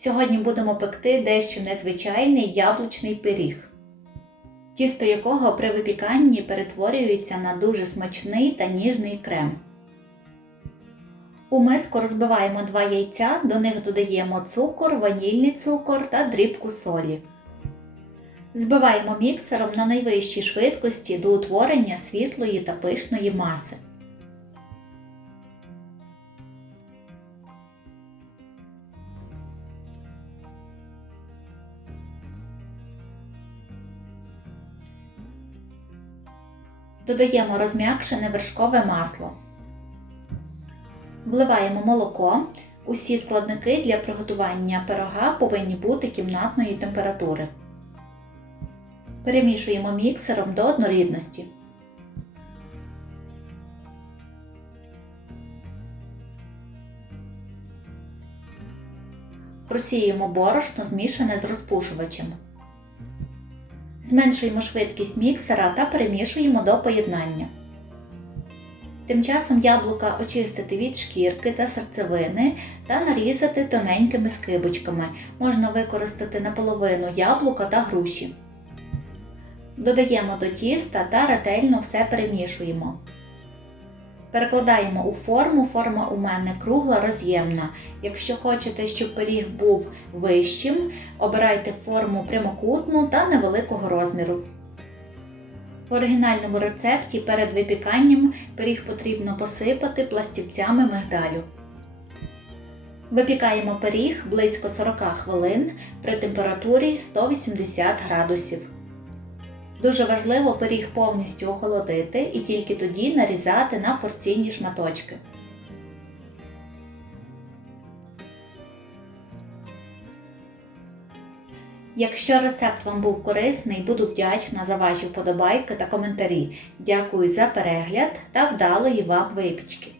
Сьогодні будемо пекти дещо незвичайний яблучний пиріг, тісто якого при випіканні перетворюється на дуже смачний та ніжний крем. У миску розбиваємо 2 яйця, до них додаємо цукор, ванільний цукор та дрібку солі. Збиваємо міксером на найвищій швидкості до утворення світлої та пишної маси. Додаємо розм'якшене вершкове масло. Вливаємо молоко. Усі складники для приготування пирога повинні бути кімнатної температури. Перемішуємо міксером до однорідності. Просіюємо борошно, змішане з розпушувачем. Зменшуємо швидкість міксера та перемішуємо до поєднання. Тим часом яблука очистити від шкірки та серцевини та нарізати тоненькими скибочками. Можна використати наполовину яблука та груші. Додаємо до тіста та ретельно все перемішуємо. Перекладаємо у форму, форма у мене кругла роз'ємна. Якщо хочете, щоб пиріг був вищим, обирайте форму прямокутну та невеликого розміру. В оригінальному рецепті перед випіканням пиріг потрібно посипати пластівцями мигдалю. Випікаємо пиріг близько 40 хвилин при температурі 180 градусів. Дуже важливо пиріг повністю охолодити і тільки тоді нарізати на порційні шматочки. Якщо рецепт вам був корисний, буду вдячна за ваші вподобайки та коментарі. Дякую за перегляд та вдалої вам випічки!